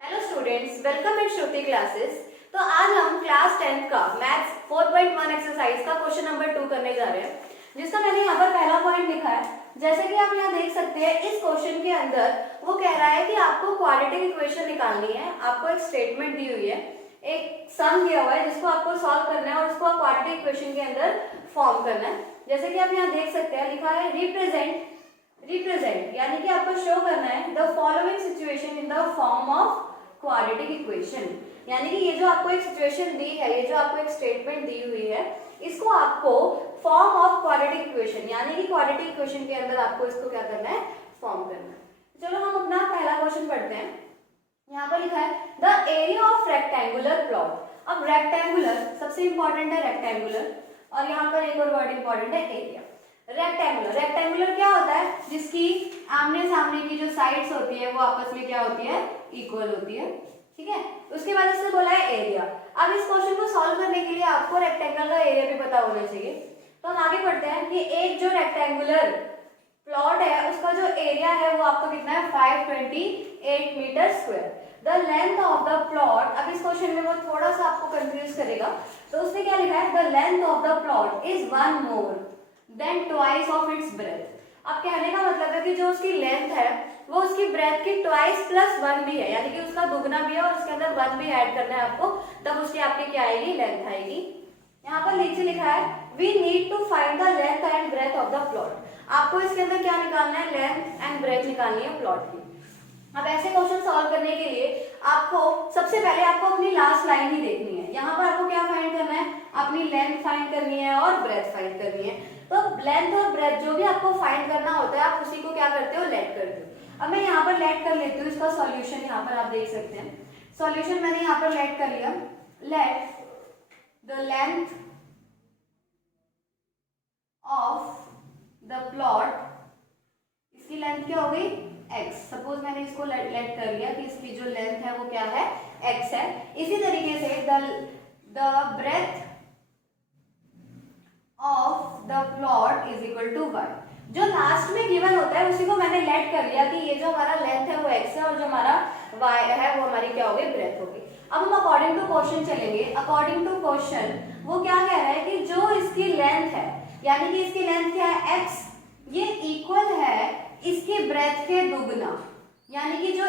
Hello students, welcome in Shruti classes. तो आज हम क्लास 10th का मैथ्स 4.1 एक्सरसाइज का क्वेश्चन नंबर 2 करने जा रहे हैं, जिसका मैंने यहाँ पर पहला पॉइंट लिखा है। जैसे कि आप यहाँ देख सकते हैं, इस क्वेश्चन के अंदर वो कह रहा है कि आपको क्वाड्रेटिक इक्वेशन निकालनी है। आपको एक स्टेटमेंट दी हुई है, एक सम दिया हुआ है जिसको आपको सॉल्व करना है और उसको क्वाड्रेटिक इक्वेशन के अंदर फॉर्म करना है। जैसे कि आप यहाँ देख सकते हैं, लिखा है रिप्रेजेंट यानी कि आपको शो करना है the following situation in the form of quadratic equation. यानी कि ये जो आपको एक सिचुएशन दी है, ये जो आपको एक स्टेटमेंट दी हुई है, इसको आपको फॉर्म ऑफ क्वाड्रेटिक इक्वेशन यानी कि क्वाड्रेटिक इक्वेशन के अंदर आपको इसको क्या करना है, फॉर्म करना है। चलो हम अपना पहला क्वेश्चन पढ़ते हैं। यहाँ पर लिखा है the area of rectangular plot. अब रेक्टेंगुलर सबसे इंपॉर्टेंट है, रेक्टेंगुलर, और यहाँ पर एक और वर्ड इंपॉर्टेंट है, एरिया। रेक्टेंगुलर क्या होता है, जिसकी आमने सामने की जो साइड्स होती है वो आपस में क्या होती है, इक्वल होती है। ठीक है, उसके बाद इससे बोला है एरिया। अब इस क्वेश्चन को सॉल्व करने के लिए आपको रेक्टेंगल का एरिया भी पता होना चाहिए। तो हम आगे बढ़ते हैं कि एक जो रेक्टेंगुलर प्लॉट है उसका जो एरिया है वो आपको कितना है, 528 metre square. The length of the plot, अब इस क्वेश्चन में वो थोड़ा सा आपको कंफ्यूज करेगा। तो उसने क्या लिखा है, the length of the plot is 1 more than twice of its breath. अब कहने का मतलब है कि जो उसकी लेंथ है वो उसकी ब्रेथ की ट्वाइस प्लस 1 भी है, यानी कि उसका दुगना भी है और उसके अंदर 1 भी ऐड करना है आपको, तब उसकी आपकी क्या आएगी, लेंथ आएगी। यहाँ पर नीचे लिखा है we need to find the length and breadth of the plot. आपको इसके अंदर क्या निकालना है, लेंथ एंड ब्रेथ निकालनी है प्लॉट की। अब ऐसे क्वेश्चन सॉल्व करने के लिए आपको सबसे पहले आपको अपनी लास्ट लाइन ही देखनी है। यहाँ पर आपको क्या फाइंड करना है, अपनी लेंथ फाइंड करनी है और ब्रेथ फाइंड करनी है। तो लेंथ और ब्रेथ जो भी आपको फाइंड करना होता है, आप उसी को क्या करते हो, लेट करते हो। अब मैं यहाँ पर लेट कर लेती हूँ, इसका सॉल्यूशन यहाँ पर आप देख सकते हैं। सॉल्यूशन मैंने यहाँ पर लेट कर लिया। Let the length of the plot, इसकी लेंथ क्या हो गई, x। सपोज मैंने इसको लेट कर लिया कि इसकी जो लेंथ है वो क्या है, x है। इसी तरीके से the breadth of the plot is equal to y। जो लास्ट में गिवन होता है उसी को मैंने लेट कर लिया कि ये जो हमारा लेंथ है वो x है और जो हमारा y है वो हमारी क्या होगी, ब्रेथ होगी। अब हम अकॉर्डिंग टू क्वेश्चन चलेंगे। अकॉर्डिंग टू क्वेश्चन वो क्या कह रहा है कि जो इसकी लेंथ है, यानी कि इसकी लेंथ क्या है, x, ये इक्वल है इसकी ब्रेथ के दुगना, यानी कि जो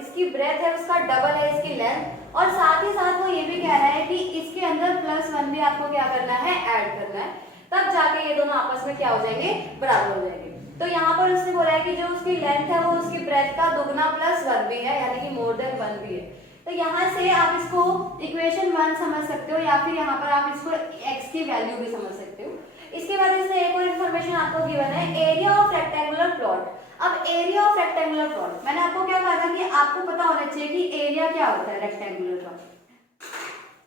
इसकी ब्रेथ है उसका डबल है इसकी लेंथ। और साथ ही साथ वो ये भी कह रहा है कि इसके अंदर +1 भी आपको क्या करना है, ऐड करना है, तब जाके ये दोनों आपस में क्या हो जाएंगे, बराबर हो जाएंगे। तो यहाँ पर उसने बोला है कि जो उसकी लेंथ है वो उसकी ब्रेथ का दुगना +1 भी है, यानी कि मोर देन 1 भी है। तो यहाँ से आप इसको इक्वेशन 1 समझ सकते हो, या फिर यहाँ पर आप इसको x की वैल्यू भी समझ सकते हो। इसके बाद इसने एक और इन्फॉर्मेशन आपको गिवन है, एरिया ऑफ रेक्टेंगुलर प्लॉट। अब एरिया ऑफ रेक्टेंगुलर प्लॉट, मैंने आपको क्या कहा था कि आपको पता होना चाहिए कि एरिया क्या होता है रेक्टेंगुलर का।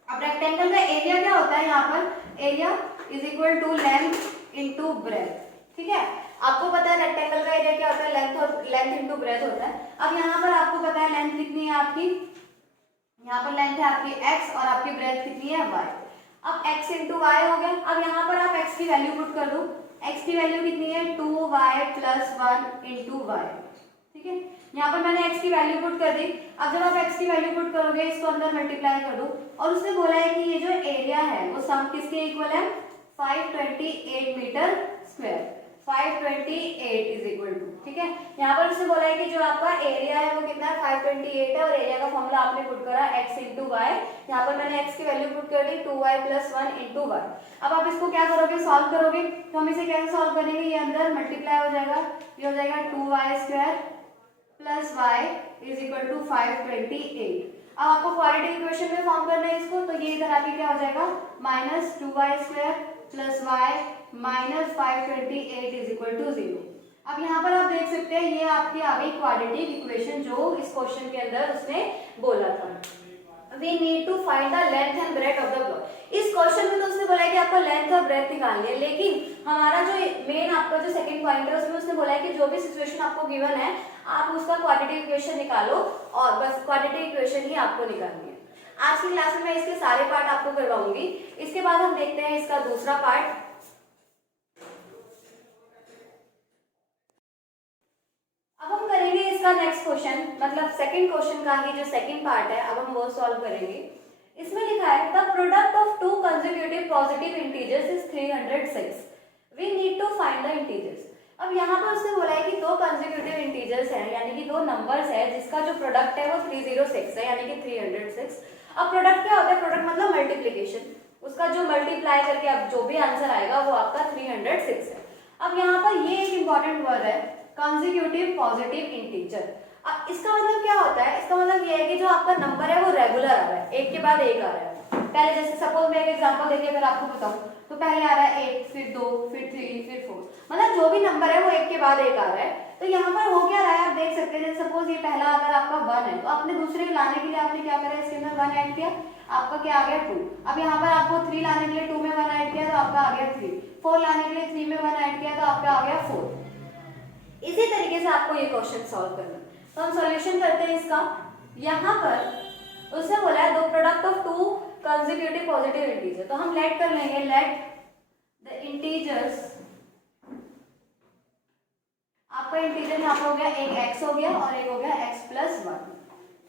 अब रेक्टेंगल का एरिया क्या होता है, यहाँ पर area is equal to length into breadth. ठीक है, आपको पता है रेक्टेंगल का एरिया क्या होता है, लेंथ इनटू ब्रेथ होता है। अब यहाँ पर आपको पता है लेंथ कितनी है आपकी, यहाँ पर लेंथ है आपकी x और आपकी ब्रेथ कितनी है, y। अब x इंटू वाई हो गया। अब यहाँ पर आप x की वैल्यू पुट कर दो। x की वैल्यू कितनी है, 2y + 1 इंटू वाई। ठीक है, यहाँ पर मैंने x की वैल्यू पुट कर दी। अब जब आप x की वैल्यू पुट करोगे, इसको अंदर मल्टीप्लाई कर दो, और उसने बोला है कि ये जो एरिया है वो सम किसके इक्वल है, 528 metre square. 528 is equal to, ठीक है, यहाँ पर उसने बोला है कि जो आपका एरिया है वो कितना है, 528 है, और एरिया का फॉर्मूला आपने पुट करा x इंटू वाई। यहाँ पर मैंने x की वैल्यू पुट कर दी, 2y + 1 इंटू वाई। अब आप इसको क्या करोगे, सॉल्व करोगे। तो हम इसे कैसे सॉल्व करेंगे, ये अंदर मल्टीप्लाई हो जाएगा, ये हो जाएगा 2y² + y is equal to 528। अब आपको क्वाड्रेटिक इक्वेशन में फॉर्म करना है इसको, तो ये इधर आके क्या हो जाएगा, -2y² + y -528 is equal to 0। अब यहाँ पर आप देख सकते हैं ये आपकी आ गई क्वाड्रेटिक इक्वेशन जो इस क्वेश्चन के अंदर उसने बोला था। We need to find the length and breadth of the plot। इस क्वेश्चन में तो उसने बोला है कि आपको लेंथ और ब्रेथ निकालनी है, लेकिन हमारा जो मेन आपका जो सेकंड पॉइंट है उसमें उसने बोला है कि जो भी सिचुएशन आपको गिवन है आप उसका क्वाड्रेटिक इक्वेशन निकालो, और बस क्वाड्रेटिक इक्वेशन ही आपको निकालनी है। आज की क्लास में मैं इसके सारे पार्ट आपको करवाऊंगी। इसके बाद हम देखते हैं इसका दूसरा पार्ट। अब हम करेंगे इसका इसका नेक्स्ट क्वेश्चन मतलब सेकंड क्वेश्चन का ही जो सेकंड पार्ट है अब हम वो सॉल्व करेंगे। इसमें लिखा है the product of two consecutive positive integers is 306, we need to find the integers. अब यहाँ पर उसने बोला है कि दो कंसेक्यूटिव इंटीजर्स हैं यानी कि दो नंबर्स है जिसका जो प्रोडक्ट है वो 306 है यानी कि 306। अब प्रोडक्ट क्या होता है, प्रोडक्ट मतलब मल्टीप्लीकेशन, उसका जो मल्टीप्लाई करके अब जो भी आंसर आएगा वो आपका 306 है। अब यहाँ पर ये एक इंपॉर्टेंट वर्ड है कंसेक्यूटिव पॉजिटिव इंटीजर। अब इसका मतलब क्या होता है, इसका मतलब ये है कि जो आपका नंबर है वो रेगुलर आ रहा है, एक के बाद एक आ रहा है। पहले जैसे सपोज मैं एक एग्जांपल देके अगर आपको बताऊं तो पहले आ रहा है 8, फिर 2, फिर 3, फिर 4, मतलब जो भी नंबर है वो एक के बाद एक आ रहा है। तो यहाँ पर हो क्या रहा है आप देख सकते हैं, जैसे सपोज ये पहला अगर आपका 1 है तो आपने दूसरे लाने के लिए आपने क्या करा, इसके अंदर 1 ऐड किया, आपका क्या आ गया 2। अब यहाँ पर आपको 3 लाने के लिए 2 में 1 ऐड किया तो आपका आ गया 3, 4 लाने के लिए 3 में 1 ऐड किया तो आपका आ गया 4। इसी तरीके से आपको ये क्वेश्चन सॉल्व करना है। तो हम सॉल्यूशन करते हैं इसका। यहाँ पर उसने बोला है दो product of two consecutive positive integer, तो हम लेट कर लेंगे, लेट द इंटीजर्स, आपका इंटीजर यहाँ पर हो गया एक x हो गया और एक हो गया x प्लस 1।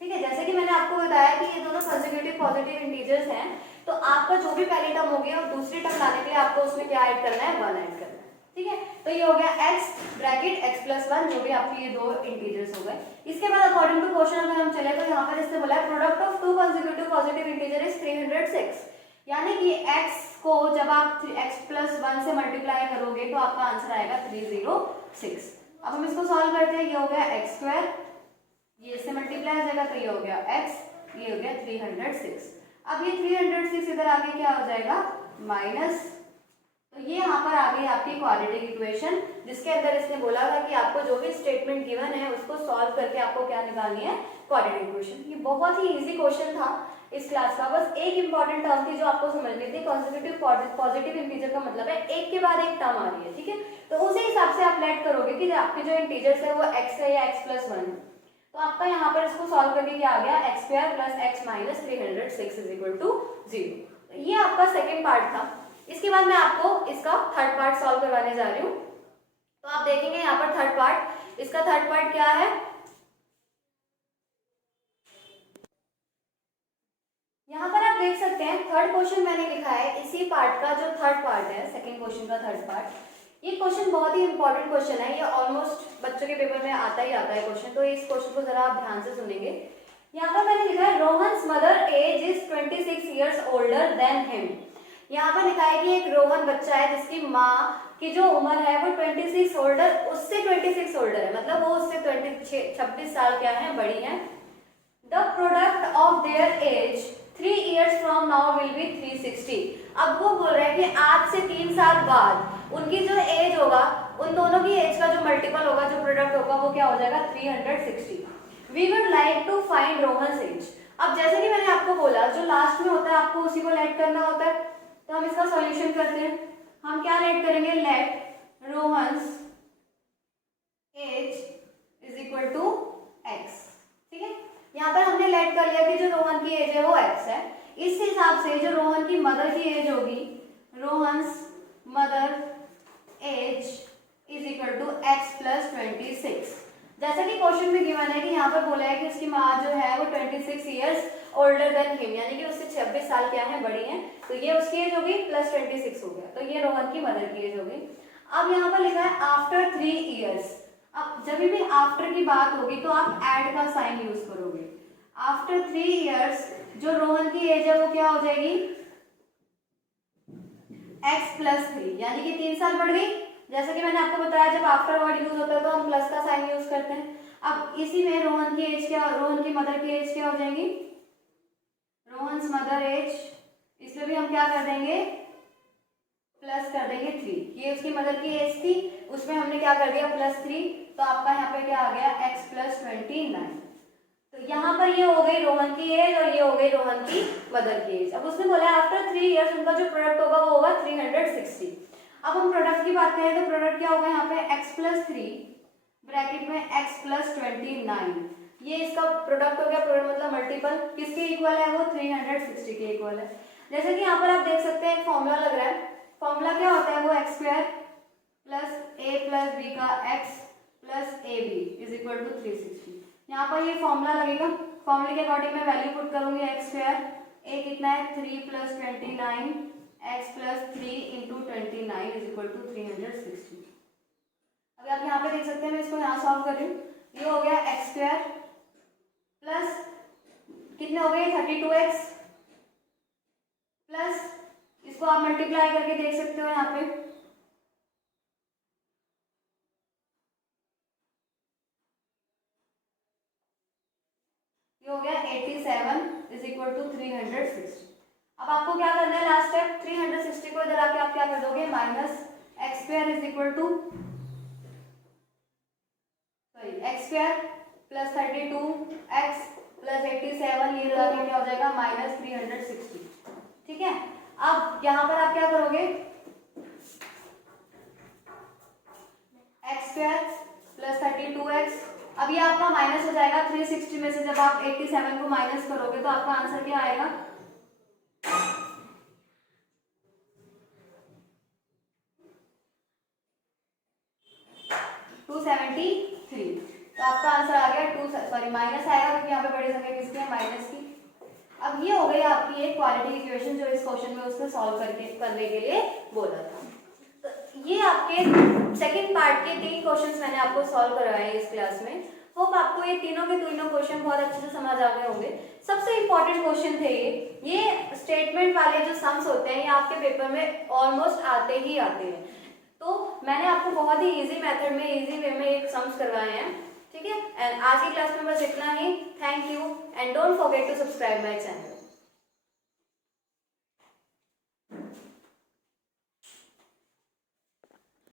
ठीक है, जैसे कि मैंने आपको बताया कि ये दोनों कंसेक्यूटिव पॉजिटिव इंटीजर्स हैं, तो आपका जो भी पहली टर्म हो गया और दूसरी टर्म लाने के लिए आपको उसमें क्या ऐड करना है, 1 ऐड करना है। ठीक है, तो ये हो गया x ब्रैकेट x प्लस 1, जो भी आपके ये दो इंटीजर्स हो गए। इसके बाद अकॉर्डिंग टू क्वेश्चन अगर हम चले तो यहाँ पर इसने बोला है product of two consecutive positive integer is 306, यानी कि x को जब आप x प्लस 1 से मल्टीप्लाई करोगे तो आपका आंसर आएगा 306। अब हम इसको सॉल्व करते हैं, ये हो गया एक्स स्क्वायर, ये इससे मल्टीप्लाई हो जाएगा तो ये हो गया x, ये हो गया 306। अब ये 306 इधर आगे क्या हो जाएगा माइनस, तो ये यहाँ पर आ गई आपकी क्वाड्रेटिक इक्वेशन, जिसके अंदर इसने बोला था कि आपको जो भी स्टेटमेंट गिवन है उसको सॉल्व करके आपको क्या निकालनी है, क्वाड्रेटिक इक्वेशन। ये बहुत ही इजी क्वेश्चन था इस क्लास का, बस एक इंपॉर्टेंट टर्म थी जो आपको समझनी थी। कंसेक्यूटिव पॉजिटिव इंटीजर का मतलब है एक के बाद एक टर्म आ रही है। ठीक है, तो उसी हिसाब से आप लेट करोगे कि आपके जो इंटीजर्स है वो x है या x प्लस 1 है, तो आपका यहाँ पर इसको सॉल्व करके क्या आ गया, x square plus x minus 306 is equal to 0। ये आपका सेकेंड पार्ट था। इसके बाद मैं आपको इसका थर्ड पार्ट सॉल्व करवाने जा रही हूँ। तो आप देखेंगे यहाँ पर थर्ड पार्ट, इसका थर्ड पार्ट क्या है, यहाँ पर आप देख सकते हैं थर्ड क्वेश्चन मैंने लिखा है इसी पार्ट का जो थर्ड पार्ट है, सेकेंड क्वेश्चन का थर्ड पार्ट। ये क्वेश्चन बहुत ही इंपॉर्टेंट क्वेश्चन है, ये ऑलमोस्ट बच्चों के पेपर में आता ही आता है क्वेश्चन, तो इस क्वेश्चन को जरा आप ध्यान से सुनेंगे। यहाँ पर मैंने लिखा है Rohan's mother age is 26 years older than him. यहाँ पर लिखा है कि एक रोहन बच्चा है जिसकी माँ की जो उम्र है वो 26 ओल्डर, उससे 26 ओल्डर है, मतलब वो उससे 26 साल क्या है, बड़ी है। The product of their age 3 years from now will be 360। अब वो बोल रहे हैं कि आज से 3 साल बाद उनकी जो एज होगा, उन दोनों की एज का जो मल्टीपल होगा, जो प्रोडक्ट होगा वो क्या हो जाएगा 360। We would like to find Rohan's age. अब जैसे कि मैंने आपको बोला जो लास्ट में होता है आपको उसी को लेट करना होता है, तो हम इसका सॉल्यूशन करते हैं। हम क्या लेट करेंगे, let Rohan's age is equal to x. ठीक है, यहाँ पर हमने लेट कर लिया कि जो रोहन की एज है वो x है। इस हिसाब से जो रोहन की मदर की एज होगी, Rohan's mother age is equal to x plus 26। जैसा कि क्वेश्चन में गिवन है कि यहाँ पर बोला है कि उसकी माँ जो है वो 26 ईयर्स ओल्डर देन हिम, यानी कि उससे 26 साल क्या है, बड़ी है, तो ये उसकी एज होगी प्लस 26 हो गया, तो ये रोहन की मदर की एज होगी। अब यहाँ पर लिखा है आफ्टर 3 ईयर्स। अब जब भी आफ्टर की बात होगी तो आप ऐड का साइन यूज करोगे। आफ्टर 3 इयर्स जो रोहन की एज है वो क्या हो जाएगी, x प्लस 3, यानी कि 3 साल बढ़ गई। जैसा कि मैंने आपको बताया जब आफ्टर वर्ड यूज होता है तो हम प्लस का साइन यूज करते हैं। अब इसी में रोहन की एज क्या, रोहन की मदर की एज क्या हो जाएगी, रोहन्स मदर एज, इसमें भी हम क्या कर देंगे, प्लस कर देंगे 3। ये उसकी मदर की एज थी, उसमें हमने क्या कर दिया प्लस 3, तो आपका यहाँ पे क्या आ गया x प्लस 29। तो यहाँ पर ये हो गई रोहन की एज और ये हो गई रोहन की मदर की एज। अब उसने बोला आफ्टर 3 इयर्स उनका जो प्रोडक्ट होगा वो होगा 360। अब हम प्रोडक्ट की बात करें तो प्रोडक्ट क्या होगा, यहाँ पे x प्लस 3 ब्रैकेट में x प्लस 29, ये इसका प्रोडक्ट हो गया। प्रोडक्ट मतलब मल्टीपल, किसके इक्वल है वो 360 के इक्वल है। जैसे कि यहाँ पर आप देख सकते हैं एक फॉर्मूला लग रहा है, फॉर्मूला क्या होता है वो x square plus a plus b का x plus a b is equal to 360। यहाँ पर ये फॉर्मूला लगेगा, फॉर्मूले के अकॉर्डिंग मैं वैल्यू पुट करूंगी एक्स स्क्वायर, ए कितना है 3 plus 29 x plus 3 into 29 is equal to 360। अभी आप यहाँ पे देख सकते हैं, मैं इसको यहाँ सॉल्व कर रही हूँ। ये हो गया एक्स स्क्वायर प्लस कितने हो गए 32x प्लस इसको आप मल्टीप्लाई करके देख सकते हो यहाँ पे, ये हो गया 87 इज इक्वल टू 360। अब आपको क्या करना है लास्ट स्टेप, 360 को इधर आके आप क्या कर दोगे minus x square is equal to x square plus 32x plus 87 ये लगा के क्या हो जाएगा माइनस 360। ठीक है, अब यहाँ पर आप क्या करोगे एक्स स्क्वायर प्लस 32x, अब ये आपका माइनस हो जाएगा 360 में से, जब आप 87 को माइनस करोगे तो आपका आंसर क्या आएगा 273। तो आपका आंसर आ गया माइनस आएगा क्योंकि यहाँ पे बड़ी संख्या किसकी है माइनस की। अब ये हो गई आपकी एक क्वालिटी इक्वेशन जो इस क्वेश्चन में उसने सॉल्व करने के लिए बोला था। तो ये आपके सेकंड पार्ट के 3 क्वेश्चंस मैंने आपको सॉल्व करवाए इस क्लास में। होप आपको ये तीनों के तीनों क्वेश्चन बहुत अच्छे से समझ आ गए होंगे। सबसे इंपॉर्टेंट क्वेश्चन थे ये स्टेटमेंट वाले जो सम्स होते हैं ये आपके पेपर में ऑलमोस्ट आते ही आते हैं। तो मैंने आपको बहुत ही इजी मेथड में इजी वे में एक सम्स करवाए हैं। ठीक है, एंड आज की क्लास में बस इतना ही। Thank you and don't forget to subscribe my channel.